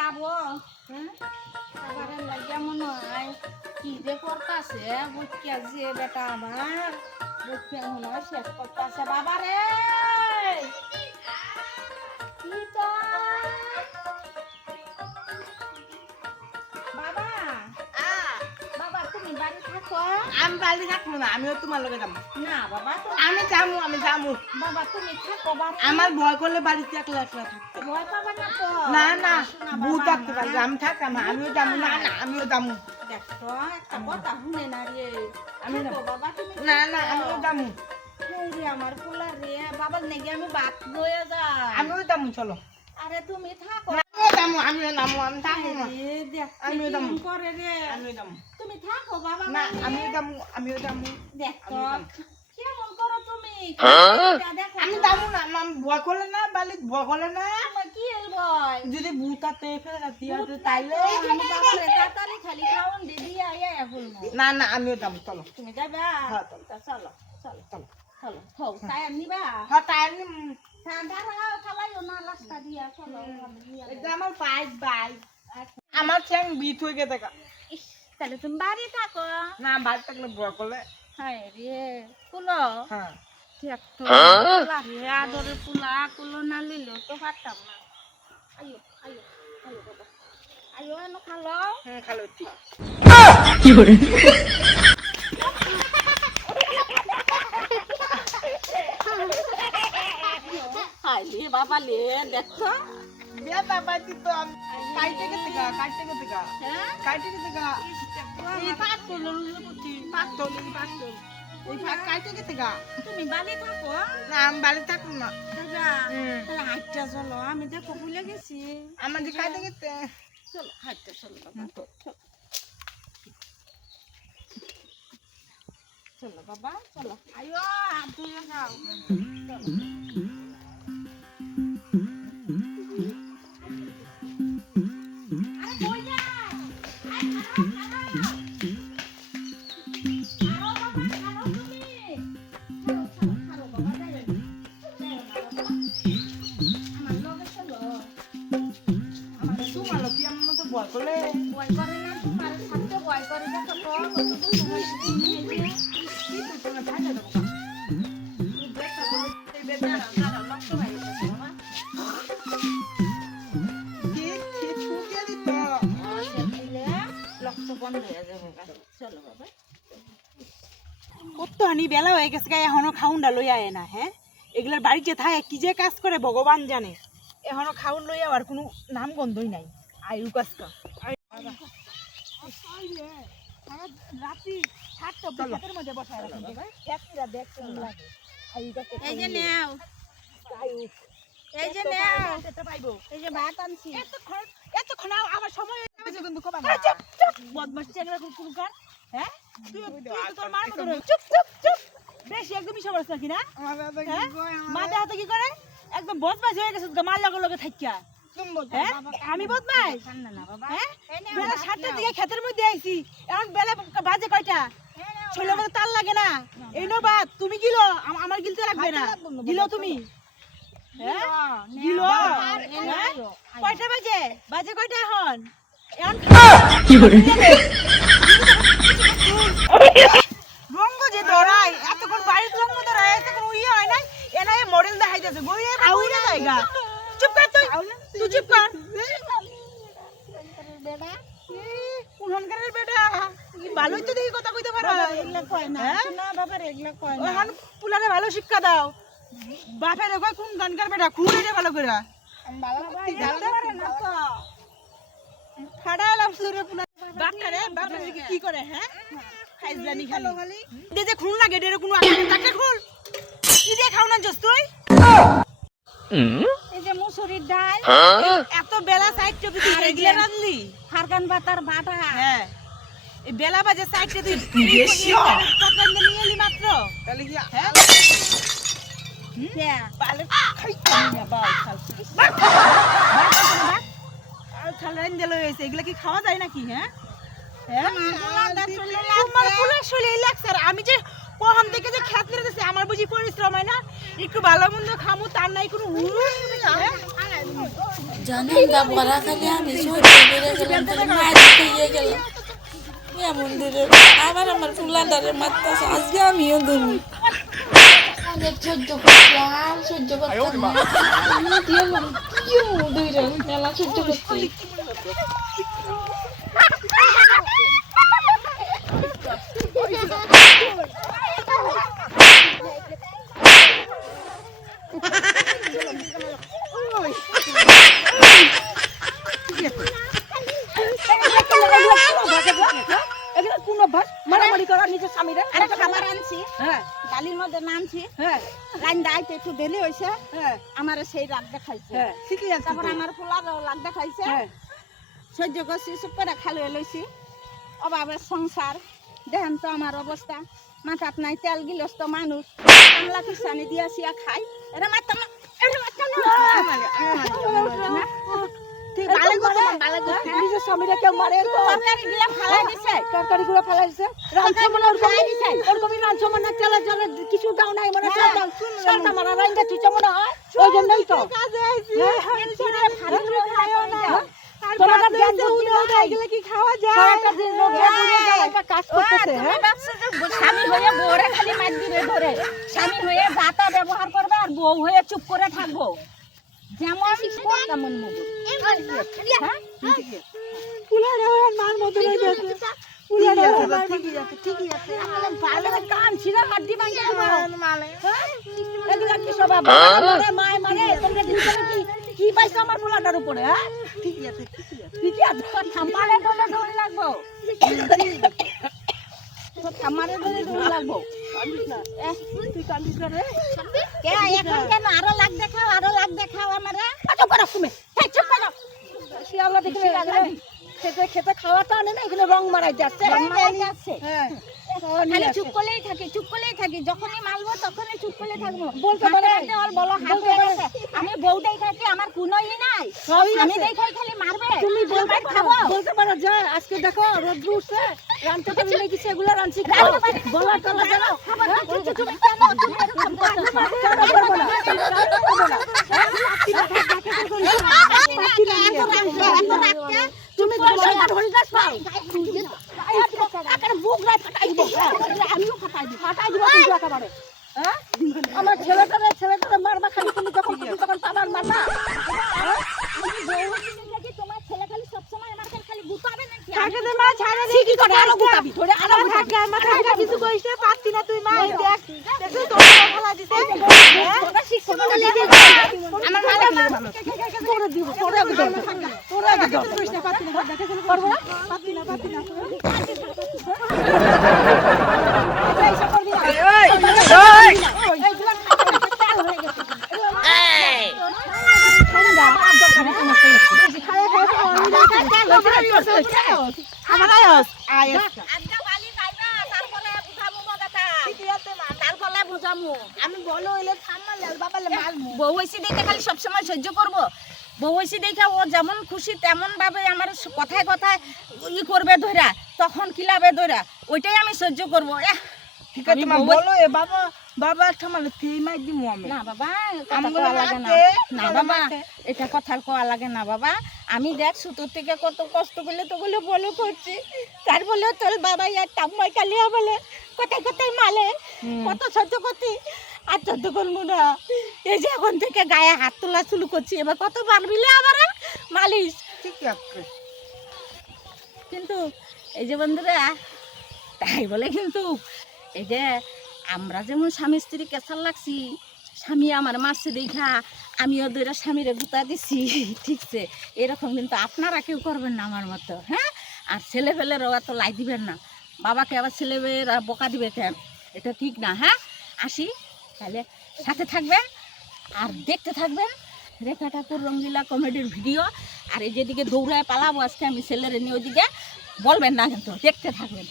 যাব। মনে হয় কি যে করতাছে বুঝিয়া যে বেটা আমার বুঝিয়া মনে হয় শেষ করতাছে। বাবা রে! বাবা! বাবা তুমি বাড়ি থাকো। আমি বাড়ি থাকব না আমিও তোমার লগে যাব। না বাবা আমি যাব আমি যাব। বাবা তুমি থাকো বাবা। আমার ভয় করলে বাড়িতে একলা একলা পাবা না না বউ থাকতে পারবে। আমি থাকতাম না আমিও যাব না না আমিও যাব। দেখো একটা কথা শুনে না আমি না না আমিও যাব। আমার পোলা রে বাবার নেগে আমি বাত লয়ে যাই। আমিও যাব চলো। আরে তুমি থাকো। আমিও যাব আমিও আমি থাকব না। করে রে। তুমি থাকো বাবা না মানে। আমিও যাব আমিও দেখো কেমন করো তুমি? আমি যাব না আমার ভয় করলে না বাড়ি ভয় করলে না। যদি বুতাতে ফেলে রাখতে হবে তাইলে আমি বাপরে তাড়াতাড়ি খালি খাওন দিদি আইয়া এখন না না আমিও যাব চলো। তুমি যাবা? হ্যাঁ, চলো। তা চলো চলো। চলো। চলো। হও তাই আমি বা হ্যাঁ তাই আমি ঠান্ডা রাখাও খালাইও না রাস্তা দিয়া চলো দিয়া আমার বাইক বাইক আমার ঠ্যাং বিট হয়ে গেছে তাহলে তুমি বাড়ি থাকো। না বাইক থাকলে ভয় করলে। হায় রে কুলো। হ্যাঁ। তো রে আদরের পোলা কুলো না লিলেও তো পারতাম না। আয়ো আয়ো আয়ো বাবা লে দেখো বিয়া বাবা দি তো কাইটে গেছে গা কাইটে গেছে গা হ্যাঁ কাইটে গেছে গা এই পাক তো ললু করছি পাক তো কাইটে গা। তুমি বাড়ি থাকো। না আমি বাড়ি থাকব না। দাদা তাহলে হাইটটা চলো আমি দেখো ভুলে গেছি। আমাদের কাইটে গেছে। চলো হাইটটা চলো বাবা। চলো। চলো বাবা চলো। আয়ো হাত ধুয়ে যাও আরে কত হানি বেলা হয়ে গেছে এখনও খাউনটা লইয়া আয় না হ্যাঁ? এগুলার বাড়িতে থাকে কি যে কাজ করে ভগবান জানে। এখনও খাউন লইয়া আর কোনো নাম গন্ধই নাই। আয়ু কাজটা রাত্রি ছাড়তো মধ্যে বসায় রাখুন খেতরা দেখ কেমন লাগে। এই যে নেও। এই যে নেও। এই যে ভাত আনছি। এতক্ষণ এতক্ষণ আমার সময় কিন্তু কবা না চুপ চুপ বদমাস চেংড়া কোন কোন কার হ্যাঁ? তুই তুই তোর মার মতো চুপ চুপ চুপ। বেশি একদমই সবার নাকি না? আমার দাদা কি? কয় মা দেহাতে কি করে? একদম হয়ে গেছে তো মার লগে লগে থাকিয়া। তুমি বলতে আমি বদমাস? না হ্যাঁ? বেলা সাতটার দিকে ক্ষেতের মধ্যে আইছি। এখন বেলা বাজে কয়টা? ছেলের মধ্যে তার লাগে না এই নো বাদ তুমি গিলো আম- আমার গিলতে লাগবে না গিলো তুমি হ্যাঁ গিলো হ্যাঁ? কয়টা বাজে বাজে কয়টা এখন এখন রঙ্গ যে ধরাই এতক্ষণ বাড়ির রঙ্গ ধরাই এতক্ষণ ইয়ে হয় নাই এনা এ মডেল দেখাইতেছে বইরে বইরে জায়গা চুপ কর তুই তুই চুপ কর বেটা কোনখানকারের বেটা ভালোই তো দেখি কথা কইতে পারো। এগুলা কয় না? হ্যাঁ? না বাবার এগুলা কয় না। এখন পুলারে ভালো শিক্ষা দাও। বাপের কয় কোন গানকার বেটা? খুঁড়ে দে ভালো করে বাবা জানতে পারে না তো। ফাড়া এলাম সুরে পুলা। বাপটারে বাপের কি করে হ্যাঁ? খাইজানি খালি। দে যে খুন লাগে ডেরে কোনো আগে তাকে খুল কি দিয়ে খাও না জস তুই? এই যে মুসুরির ডাল। এত বেলা সাইড টপি এগুলা- রাঁধলি? ফারকান পাতার বাটা। হ্যাঁ। বেলা বাজে সাইড তুই পছন্দ নিয়ে এলি মাত্র? তাহলে কি হ্যাঁ? হ্যাঁ খাওয়া যায় নাকি হ্যাঁ? হ্যাঁ? আমি যে কখন থেকে যে খেত মেরে আমার বুঝি পরিশ্রম হয় না একটু ভালো মন্দ খামু তার নাই কোনো হ্যাঁ? জানেন দা বড়া খালি আমি সহ্য করে গেলাম তাহলে মায়ের গেলাম। এমন দূরে আবার আমার ফুলান্ডারে মারতেছে, আজকে আমিও ধরুন আগে সহ্য করতাম সহ্য করতাম না। আমি দিয়ে কি দূরে মেলা সহ্য করতে এগুলো কোন অভ্যাস মারামারি করা নিজের স্বামীরে আরে খাবার আনছি হ্যাঁ ডালির মধ্যে নামছি। হ্যাঁ। লাইন দাইতে একটু দেরি হয়েছে। হ্যাঁ। আমার সেই রাগ দেখাইছে। হ্যাঁ ঠিকই আছে তারপর আমার পোলার রাগ দেখাইছে। হ্যাঁ। সহ্য করছি চুপ করে খালি লইছি। অভাবের সংসার দেখেন তো আমার অবস্থা। মাথাত নাই তেল গিলস তো মানুষ। কামলা কিসানি দিয়া সিয়া খাই। না? এটা না ঠিক ভালো কথা ভালো কথা স্বামীরা কেউ মারে তরকারি গিলা দিছে। ওরকমই জলে কিছু দাও নাই মনে মারা মনে হয়? ওই জন্যই তো। স্বামী হয়ে বউরে খালি দিবে ধরে। স্বামী হয়ে দাতা ব্যবহার করবে আর বউ হয়ে চুপ করে থাকব। যেমন কোন তেমন হ্যাঁ? মতো হ্যাঁ? এগুলা কি পাইছো আমার পোলাটার উপরে হ্যাঁ? ঠিকই আছে ঠিকই আছে। লাগবো। লাগবো। কে এখন কেন আরও লাগ দেখাও আরও লাগ দেখাও আমারে করো তুমি এই চুপ করো শিয়ালরা দেখলে খেতে খেতে খাওয়াটা আনে না এখানে রং মারাই যাচ্ছে রং। হ্যাঁ খালি চুপ করলেই থাকি চুপ করলেই থাকি যখনই মারবো তখনই চুপ করলে থাকব বলতে পারে। ওর বলো হাত। আমি বউ দেখাচ্ছি আমার কোনোই নাই আমি। দেখাই খালি তুমি বলতে খাব বলতে পারো যে আজকে দেখো রোদ্র উঠছে সেগুলো রাঁধছি রাঁধতে পারি না। গলা টলা যেন তুমি কেন তুমি এরকম করছ? কেন করব না? কেন করব না? তুমি হরিদাস পাও বুক রায় ফাটাই দিব আমিও ফাটাই দিব ফাটাই দিব একেবারে হ্যাঁ? আমার ছেলেটারে ছেলেটারে মারবা খালি তুমি যখন তুমি তখন তাবার মারবা হ্যাঁ? আমি বউ হচ্ছি দেখি তোমার ছেলে খালি সবসময় আমার খালি করে আরও গুতাবি। ধরে আরও গুতাবি। কিছু কইস না পারতি না তুই মা। দেখ দেখো তোর ফেলা দিছে। তোরা শিক্ষা করে লেগে আমার মালা করে দিব। করে একদম করে একদম কইস না? পারতি না। করব না। পারতি না। পারতি না এইসব করবি না এইগুলা চাল হয়ে গেছে ঠান্ডা খায় খায় খায় আজকে বালি পাইবা তারপরে বুঝাবো মজাটা তারপরে বুঝামু আমি বলো, এলে থাম্মা লাল বাবা মালমু বউ এসে দেখে খালি সবসময় সহ্য করব। বউ এসে দেখে ও যেমন খুশি তেমন ভাবে আমার কথায় কথায় ই করবে ধরা তখন কিলাবে ধরা ওইটাই আমি সহ্য করব। ঠিক আছে মা আমি বলো এ বাবা বাবা থামালে তুই মাই দিমু আমি। না বাবা কথা লাগে না। না বাবা এটা কথা কওয়া লাগে না বাবা। আমি দেখ সুতোর থেকে কত কষ্ট করলে তো বলে বলো করছি। তার বলে তোর বাবা ইয়ার টাম্মাই কালিয়া বলে। কোথায় কোথায় মালে? কত সহ্য করতি আর সহ্য করব না। এই যে এখন থেকে গায়ে হাত তোলা শুরু করছি। এবার কত মারবিলে আবার মালিশ। ঠিক আছে। কিন্তু এই যে বন্ধুরা তাই বলে কিন্তু এই যে, আমরা যেমন স্বামী স্ত্রী কেসার লাগছি স্বামী আমার মারছে দেখা, আমিও দুইটা স্বামীরে গুতা দিছি ঠিকছে এরকম কিন্তু আপনারা কেউ করবেন না আমার মতো হ্যাঁ? আর ছেলে ফেলেরও এত লাই দিবেন না। বাবাকে আবার ছেলে মেয়েরা বকা দিবে কেন? এটা ঠিক না হ্যাঁ? আসি, তাহলে সাথে থাকবেন আর দেখতে থাকবেন রেখা ঠাকুর রঙ্গিলা কমেডির ভিডিও। আর এই যেদিকে দৌড়ায় পালাবো আজকে আমি ছেলেরে নিয়ে ওইদিকে বলবেন না কিন্তু দেখতে থাকবেন।